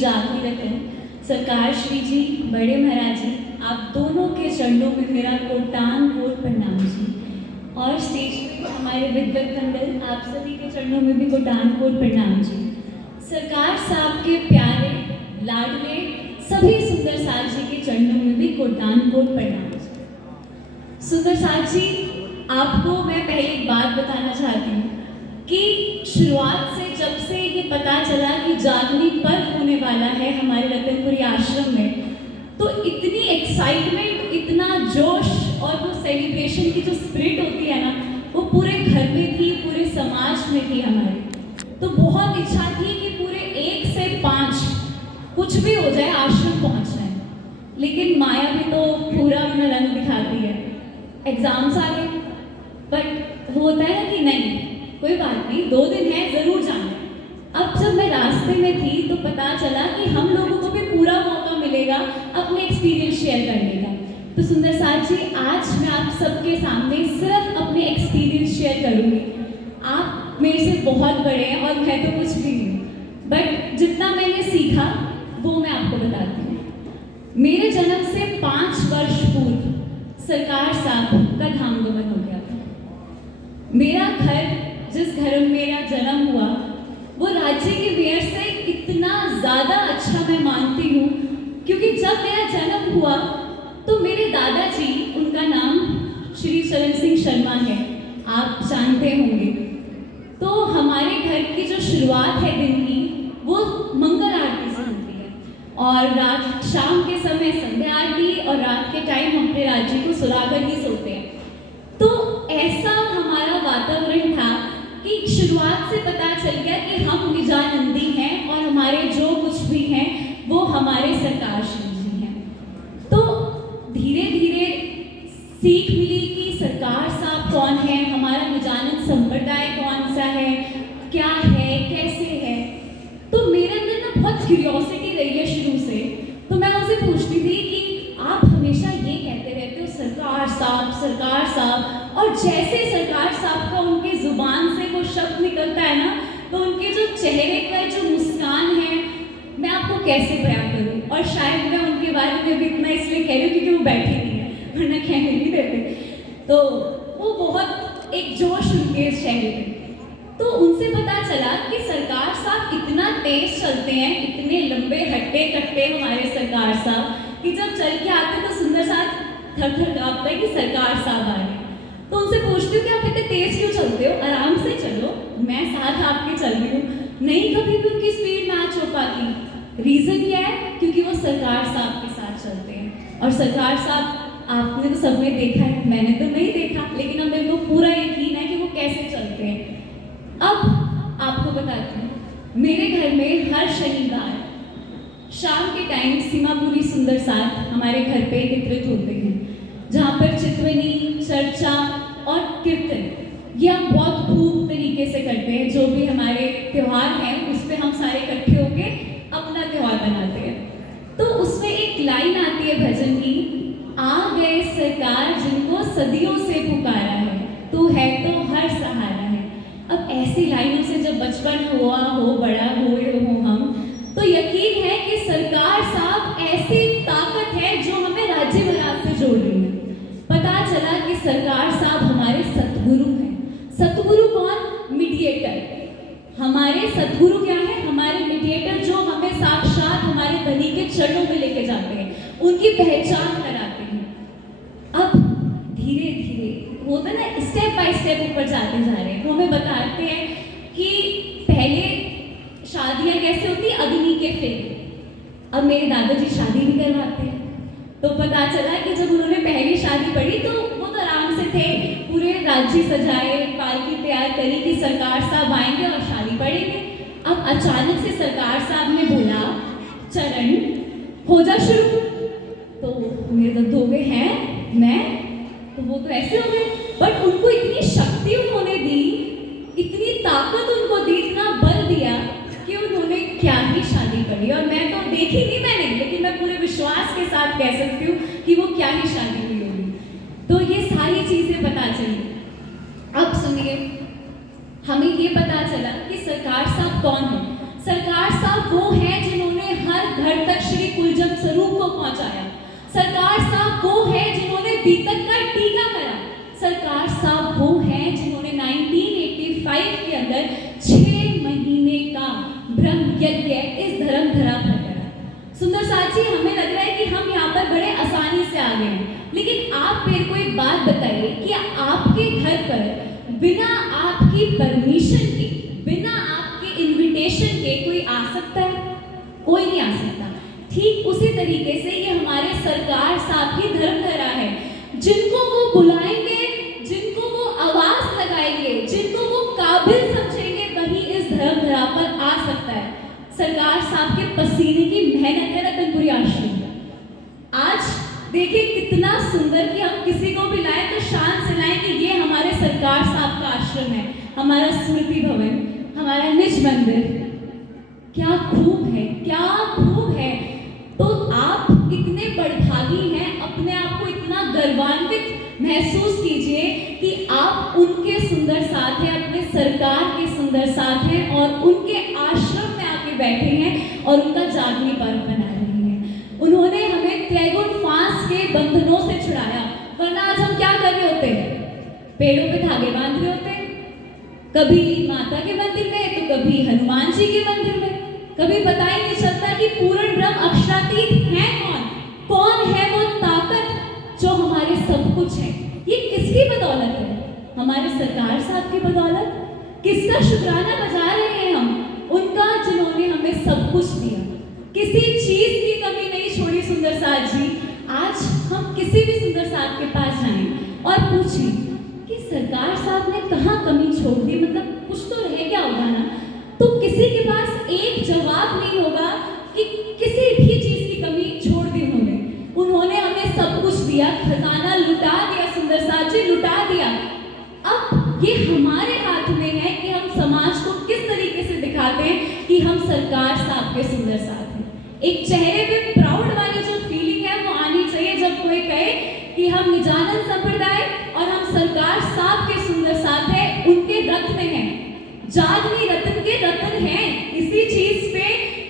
जागनी रतन, सरकार श्री जी, बड़े महाराज जी, आप दोनों के चरणों में मेरा कोटान कोट प्रणाम जी। और स्टेज पे हमारे विद्वत मंडल, आप सभी के चरणों में भी कोटान कोट प्रणाम जी। सरकार साहब के प्यारे लाडले सभी सुंदर साथ जी के चरणों में भी कोटान कोट प्रणाम जी। सुंदर साथ जी, आपको मैं पहले एक बात बताना चाहती हूँ कि शुरुआत से जब से ये पता चला कि जागनी पर्व होने वाला है हमारे रतनपुरी आश्रम में, तो इतनी एक्साइटमेंट, इतना जोश और वो सेलिब्रेशन की जो स्पिरिट होती है ना, वो पूरे घर में थी, पूरे समाज में थी हमारे। तो बहुत इच्छा थी कि पूरे 1 से 5 कुछ भी हो जाए आश्रम पहुंचना है, लेकिन माया भी तो पूरा अपना रंग दिखाती है। एग्जाम्स आ गए, बट वो होता है ना कि नहीं, कोई बात नहीं, 2 दिन है, जरूर जाना। अब जब मैं रास्ते में थी तो पता चला कि हम लोगों को भी पूरा मौका मिलेगा अपने एक्सपीरियंस शेयर करने का। तो सुंदर साथ जी, आज मैं आप सबके सामने सिर्फ अपने एक्सपीरियंस शेयर करूंगी। आप मेरे से बहुत बड़े हैं और मैं तो कुछ भी नहीं, बट जितना मैंने सीखा वो मैं आपको बताती हूँ। मेरे जन्म से 5 वर्ष पूर्व सरकार साहब का धामगमन हो गया था। मेरा घर, जिस घर में मेरा जन्म हुआ, वो राज्य के मेयर से इतना ज़्यादा अच्छा मैं मानती हूँ, क्योंकि जब मेरा जन्म हुआ तो मेरे दादाजी, उनका नाम श्री चरण सिंह शर्मा है, आप जानते होंगे। तो हमारे घर की जो शुरुआत है दिन की, वो मंगल आरती से होती है, और रात शाम के समय संध्या आरती, और रात के टाइम हम अपने राज्य को सुलाकर ही सोते हैं। तो ऐसा हमारा वातावरण था कि शुरुआत से पता चल गया कि हम निजानंदी हैं और हमारे जो कुछ भी हैं वो हमारे सरकार श्री जी हैं। तो धीरे धीरे सीख मिली कि सरकार साहब कौन है, हमारा निजानंद संप्रदाय कौन सा है, क्या है, कैसे है। तो मेरे अंदर ना बहुत क्यूरियोसिटी रही है शुरू से। तो मैं उनसे पूछती थी कि आप हमेशा ये कहते रहते हो सरकार साहब, और जैसे सरकार साहब का उनके जुबान से वो शब्द निकलता है ना, तो उनके जो चेहरे का जो मुस्कान है, मैं आपको कैसे बयां करूं। और शायद मैं उनके बारे में भी इतना इसलिए कह रही हूँ क्योंकि वो बैठे नहीं है, वरना कहने नहीं देते। तो वो बहुत एक जोश उनके चेहरे पे। तो उनसे पता चला कि सरकार साहब इतना तेज चलते हैं, इतने लंबे हट्टे कट्टे हमारे सरकार साहब, कि जब चल के आते तो सुंदर साथ थर थर कांपता है कि सरकार साहब आ रहे। तो उनसे पूछती हूँ कि आप इतने तेज क्यों चलते हो, आराम से चलो, मैं साथ आपके चल रही हूँ। नहीं कभी भी उनकी स्पीड मैच हो पाती। रीजन क्या है? क्योंकि वो सरकार साहब के साथ चलते हैं। और सरकार साहब आपने तो सब में देखा है, मैंने तो नहीं देखा, लेकिन अब मेरे को पूरा यकीन है कि वो कैसे चलते हैं। अब आपको बताती हूँ, मेरे घर में हर शनिवार शाम के टाइम सीमापुरी सुंदर साथ हमारे घर पे एकत्रित होते हैं, जहाँ पर चितवनी, चर्चा और कीर्तन ये हम बहुत खूब तरीके से करते हैं। जो भी हमारे त्यौहार हैं उस पर हम सारे इकट्ठे होके अपना त्यौहार बनाते हैं। तो उसमें एक लाइन आती है भजन की, आ गए सरकार जिनको सदियों से पुकारा है, तू है तो हर सहारा है। अब ऐसी लाइनों से जब बचपन हुआ हो, बड़ा हुए हो हम, तो यकीन है कि सरकार साहब ऐसी ताकत है जो हमें राज्य महाराज से जोड़ रही है। पता चला कि सरकार साहब हमारे सतगुरु हैं। सतगुरु कौन? मीडिएटर। हमारे सतगुरु क्या है? हमारे मीडिएटर, जो हमें साक्षात हमारे बलि के चरणों में लेके जाते हैं, उनकी पहचान कराते हैं। अब धीरे धीरे होता ना, स्टेप बाय स्टेप ऊपर जाते जा रहे हैं। वो हमें बताते हैं कि पहले शादियां कैसे होती, अग्नि के फेरे। अब मेरे दादाजी शादी भी करवाते हैं। तो पता चला कि जब उन्होंने पहली शादी पढ़ी तो वो तो आराम से थे, पूरे राज्य सजाए, पालकी तैयार करी कि सरकार साहब आएंगे और शादी पढ़ेंगे। अब अचानक से सरकार साहब ने बोला, चरण हो जा शुरू। तो मेरे दर्द हो गए हैं, मैं तो वो तो ऐसे हो गए, बट उनको इतनी शक्ति उन्होंने दी, इतनी ताकत उनको दी, इतना बल दिया कि उन्होंने क्या ही शादी करी। और मैं तो देखी नहीं मैंने, लेकिन मैं पूरे विश्वास के साथ कह सकती हूँ कि वो क्या ही शादी हुई होगी। तो ये सारी चीजें पता चली। अब सुनिए, हमें ये पता चला कि सरकार साहब कौन है। सरकार साहब वो है जिन्होंने हर पहुंचाया। सरकार साहब वो है जिन्होंने बीतक का टीका करा। सरकार साहब वो हैं जिन्होंने 1985 के अंदर 6 महीने का ब्रह्म यज्ञ इस धर्म धरा पर करा। सुंदर साथी, हमें लग रहा है कि हम यहाँ पर बड़े आसानी से आ गए हैं, लेकिन आप मेरे को एक बात बताइए कि आपके घर पर बिना आपकी परमिशन के, बिना आपके इनविटेशन के कोई आ सकता है? कोई नहीं आ सकता। ठीक उसी तरीके से ये हमारे सरकार साहब की धर्मधरा है। जिनको वो बुलाएंगे, जिनको वो आवाज लगाएंगे, जिनको वो काबिल समझेंगे, वही इस धर्मधरा पर आ सकता है। सरकार साहब के पसीने की मेहनत है रतनपुरी आश्रम। आज देखिए कितना सुंदर कि हम किसी को भी लाएं तो शान से लाएं कि ये हमारे सरकार साहब का आश्रम है, हमारा स्मृति भवन, हमारा निज मंदिर। क्या खूब है, क्या खूब है। तो आप इतने बड़भागी हैं, अपने आप को इतना गर्वान्वित महसूस कीजिए कि आप उनके सुंदर साथ हैं, अपने सरकार के सुंदर साथ हैं और उनके आश्रम में आके बैठे हैं और उनका जागनी पर्व मना रहे हैं। उन्होंने हमें त्रैगुण फांस के बंधनों से छुड़ाया, वरना आज हम क्या कर रहे होते हैं? पेड़ों पे धागे बांध रहे होते हैं, कभी माता के मंदिर में तो कभी हनुमान जी के मंदिर में। कभी पता ही नहीं चलता कि पूर्ण ब्रह्म अक्षरातीत है कौन, कौन है वो ताकत जो हमारे सब कुछ है। ये किसकी बदौलत है? हमारे सरकार साहब की बदौलत। किसका शुक्राना बजा रहे हैं हम? उनका, जिन्होंने हमें सब कुछ दिया, किसी चीज की कमी नहीं छोड़ी। सुंदर साथ जी, आज हम किसी भी सुंदर साहब के पास जाएं और पूछें कि सरकार साहब ने कहाँ कमी छोड़ दी, मतलब कुछ तो रह गया होगा ना, तो किसी के पास एक जवाब नहीं होगा कि किसी भी चीज की कमी छोड़ दी उन्होंने। उन्होंने हमें सब कुछ दिया, खजाना लुटा दिया, सुंदर साथ जी लुटा दिया। अब ये हमारे हाथ में है कि हम समाज को किस तरीके से दिखाते हैं कि हम सरकार साहब के सुंदर साथ हैं। एक चेहरे पे प्राउड वाली जो फीलिंग है वो आनी चाहिए जब कोई कहे कि हम निजानंद संप्रदाय और हम सरकार साहब के सुंदर साथ हैं, उनके रथ में हैं। जागनी रतन के रतन हैं, इसी चीज पे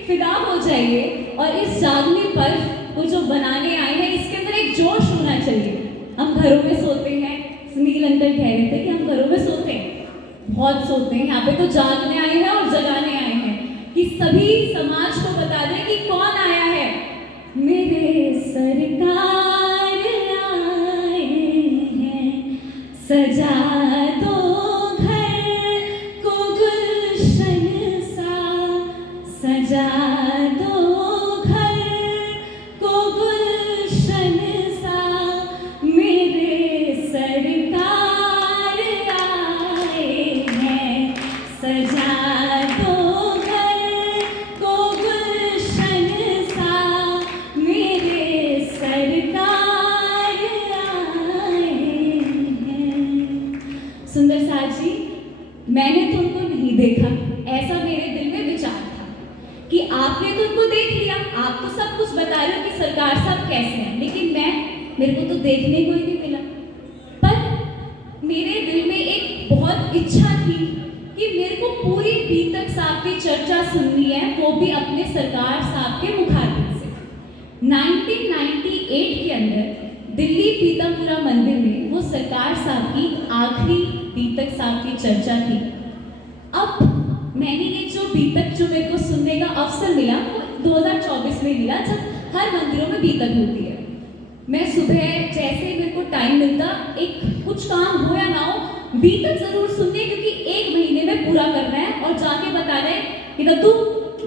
फिदा हो जाइए। और इस जागनी पर्व को जो बनाने आए हैं, इसके अंदर एक जोश होना चाहिए। हम घरों में सोते हैं, सुनील अंकल कह रहे थे कि हम घरों में सोते हैं, बहुत सोते हैं। यहाँ पे तो जागने आए हैं और जगाने आए हैं कि सभी समाज को बता दें कि कौन आया है। मेरे सरकार आए हैं, सजा दो सजा दो घर को गुलशन सा, मेरे सरकार आए हैं। सजा दो घर को गुलशन सा, मेरे सरकार आए हैं। सुंदर साथ जी, मैंने तो उनको नहीं देखा, ऐसा मेरे दिल में विचार कि आपने तो उनको देख लिया। आप तो सब कुछ बता रहे हो कि सरकार साहब कैसे हैं, लेकिन मेरे को तो देखने को ही नहीं मिला। पर मेरे दिल में एक बहुत इच्छा थी कि मेरे को पूरी बीतक साहब की चर्चा सुननी है, वो भी अपने सरकार साहब के मुखातिब से। 1998 के अंदर दिल्ली पीतमपुरा मंदिर में वो सरकार साहब की आखिरी बीतक साहब की चर्चा थी। अब मैंने ये जो बीतक जो मेरे को सुनने का अवसर मिला वो 2024 में मिला, जब हर मंदिरों में बीतक होती है। मैं सुबह जैसे ही मेरे को टाइम मिलता, एक कुछ काम हो या ना हो, बीतक जरूर सुनने, क्योंकि 1 महीने में पूरा करना है और जाके बताना है कि दद्दू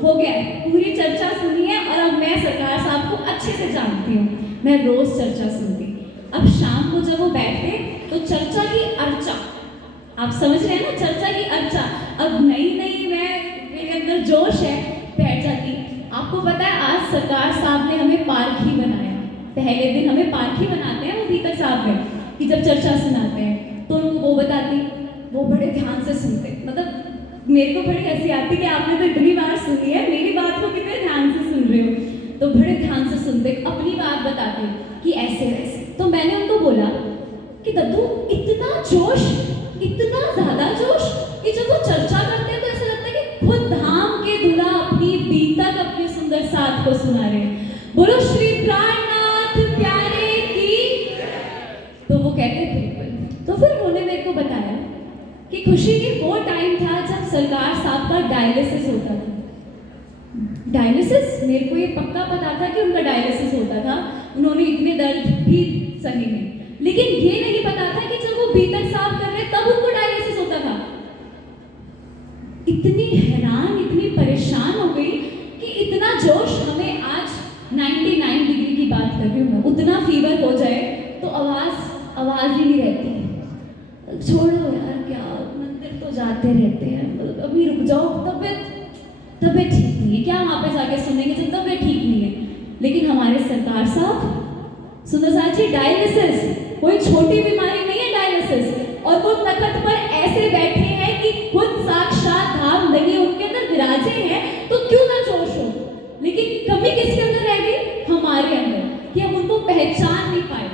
हो गया है, पूरी चर्चा सुनी है और अब मैं सरकार साहब को अच्छे से जानती हूँ। मैं रोज चर्चा सुनती। अब शाम को जब वो बैठते तो चर्चा की अर्चा, आप समझ रहे हैं ना, चर्चा की अर्चा। अब नई मेरे अंदर जोश है, बैठ जाती। आपको पता है आज सरकार साहब ने हमें पारखी बनाया। पहले दिन हमें पारखी बनाते हैं वो बीतक साहब में, कि जब चर्चा सुनाते हैं तो उनको वो बताती, वो बड़े ध्यान से सुनते। मतलब मेरे को बड़ी हंसी आती कि आपने तो इतनी बार सुनी है, मेरी बात को कितने ध्यान से सुन रहे हो। तो बड़े ध्यान से सुनते, अपनी बात बताते कि ऐसे वैसे। तो मैंने उनको बोला कि दद्दू इतना जोश, इतना ज्यादा जोश कि जब वो चर्चा करते हैं तो ऐसा लगता है कि खुद धाम के दूल्हा अपनी बीतक अपने सुंदर साथ को सुना रहे हैं। बोलो श्री प्राणनाथ प्यारे की। तो वो कहते बिल्कुल। तो फिर उन्होंने मेरे को बताया कि खुशी के वो टाइम था जब सरकार साहब का डायलिसिस होता था। डायलिसिस, मेरे को ये पक्का पता था कि उनका डायलिसिस होता था, उन्होंने इतने दर्द भी सहे हैं, लेकिन ये नहीं पता था कि जब वो भीतर साफ कर रहे तब उनको डायलिसिस होता था। इतनी हैरान, इतनी परेशान हो गई कि इतना जोश हमें आज 99 डिग्री की बात कर रही हूँ मैं, उतना फीवर हो जाए तो आवाज ही नहीं रहती। छोड़ो यार, क्या मंदिर तो जाते रहते हैं, अभी रुक जाओ, तबीयत ठीक नहीं है, क्या वहां पे जाके सुनेंगे जब तबीयत ठीक नहीं है। लेकिन हमारे सरकार साहब सुंदर साहब जी, डायलिसिस कोई छोटी बीमारी नहीं है डायलिसिस, और वो तख्त पर ऐसे बैठे हैं कि खुद साक्षात धाम नहीं उनके अंदर विराजे हैं, तो क्यों ना जोश हो। लेकिन कमी किसके अंदर रह गई? हमारे अंदर, कि हम उनको पहचान नहीं पाए।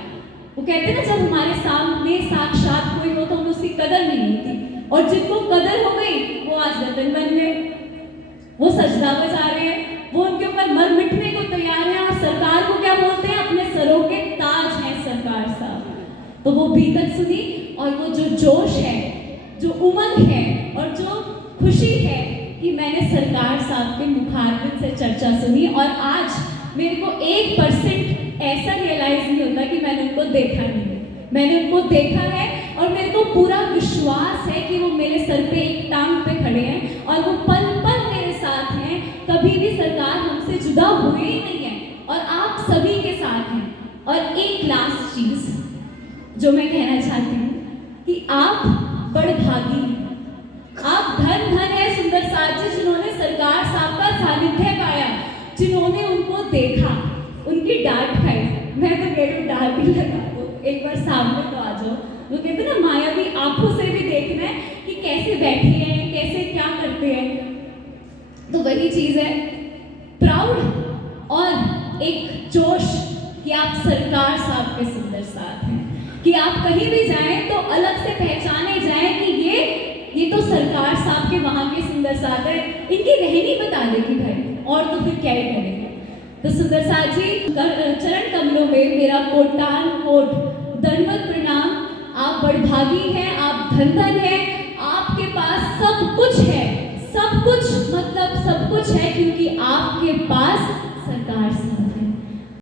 वो कहते हैं ना, जब हमारे सामने साक्षात कोई हो तो हमें उसकी कदर नहीं होती, और जिनको कदर हो गई वो आज रतन बन गए, वो सजदा बजा रहे हैं, वो उनके ऊपर मर मिटने को तैयार है, और सरकार को क्या बोलते हैं? अपने सरों के ताज हैं सरकार साहब। तो वो बीतक सुनी, और वो जो जोश है, जो उमंग है, और जो खुशी है कि मैंने सरकार साहब के मुखारबिन से चर्चा सुनी, और आज मेरे को 1% ऐसा रियलाइज नहीं होता कि मैंने उनको देखा नहीं है। मैंने उनको देखा है, और मेरे को पूरा विश्वास है कि वो मेरे सर पे एक टांग पे खड़े हैं, और वो पल पल मेरे साथ हैं। कभी भी सरकार हमसे जुदा हुए ही नहीं है, और आप सभी के साथ हैं। और एक लास्ट चीज जो मैं कहना चाहती हूँ कि आप बड़भागी हैं, आप धन है सुंदर साथ जी, जिन्होंने सरकार साहब का सानिध्य पाया, जिन्होंने उनको देखा, उनकी डांट खाई। मैं तो कह रही हूँ, डांट भी लगा दो, एक बार सामने तो आ जाओ। वो कहते ना, मायावी आंखों से भी देखना है कि कैसे बैठे हैं, कैसे क्या करते हैं। तो वही चीज है, प्राउड और एक जोश कि आप सरकार साहब के सुंदर साथ हैं, कि आप कहीं भी जाएं तो अलग से पहचाने जाएं कि ये तो सरकार साहब के वहां के सुंदर साथ है। इनकी रहनी बता देगी भाई, और तो फिर क्या ही करेंगे। तो सुंदर साथ जी चरण कमलों में मेरा कोटान कोट दंडवत प्रणाम। आप बड़भागी हैं, आप धन हैं, आपके पास सब कुछ है, सब कुछ मतलब सब कुछ है, क्योंकि आपके पास सरकार साहब